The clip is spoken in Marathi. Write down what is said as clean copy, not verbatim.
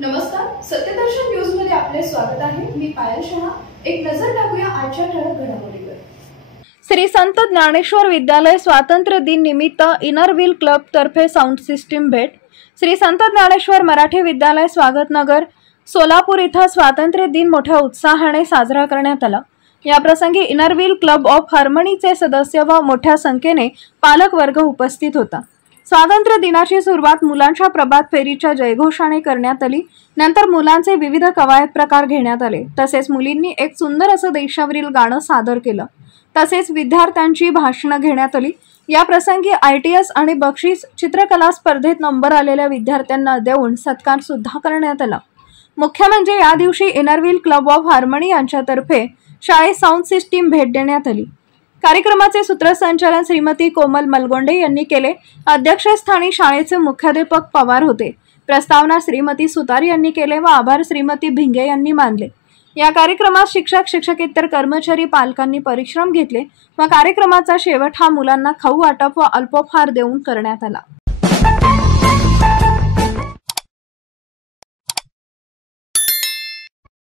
नमस्कार, सत्यदर्शन न्यूज मध्ये आपले स्वागत आहे। मी पायल शहा। एक नजर टाकूया आजच्या ठळक घडामोडीवर। श्री संत ज्ञानेश्वर विद्यालय स्वातंत्र्य दिन निमित्त इनर व्हील क्लब तर्फे साउंड सिस्टीम भेट। श्री संत ज्ञानेश्वर मराठी विद्यालय स्वागत नगर सोलापूर इथं स्वातंत्र्य दिन मोठ्या उत्साहाने साजरा करण्यात आला। या प्रसंगी इनर व्हील क्लब ऑफ हार्मनीचे सदस्य व मोठ्या संख्येने पालक वर्ग उपस्थित होता। स्वातंत्र्य दिनाची सुरुवात मुलांच्या प्रभात फेरीच्या जयघोषाने करण्यात आली। नंतर मुलांचे विविध कवायत प्रकार घेण्यात आले। तसेच मुलींनी एक सुंदर असं देशावरील गाणं सादर केलं। तसेच विद्यार्थ्यांची भाषणं घेण्यात आली। या प्रसंगी ITS आणि बक्षीस चित्रकला स्पर्धेत नंबर आलेल्या विद्यार्थ्यांना देऊन सत्कार सुद्धा करण्यात आला। मुख्य म्हणजे या दिवशी inner wheel club of harmony यांच्यातर्फे शाळेत साउंड सिस्टीम भेट देण्यात आली। कार्यक्रमाचे सूत्रसंचालन श्रीमती कोमल मलगोंडे यांनी केले। अध्यक्षस्थानी शाळेचे मुख्याध्यापक पवार होते। प्रस्तावना श्रीमती सुतार यांनी केले व आभार श्रीमती भिंगे यांनी मानले। या कार्यक्रमात शिक्षक शिक्षकेतर कर्मचारी पालकांनी परिश्रम घेतले व कार्यक्रमाचा शेवट हा मुलांना खाऊ वाटप व अल्पोपहार देऊन करण्यात आला।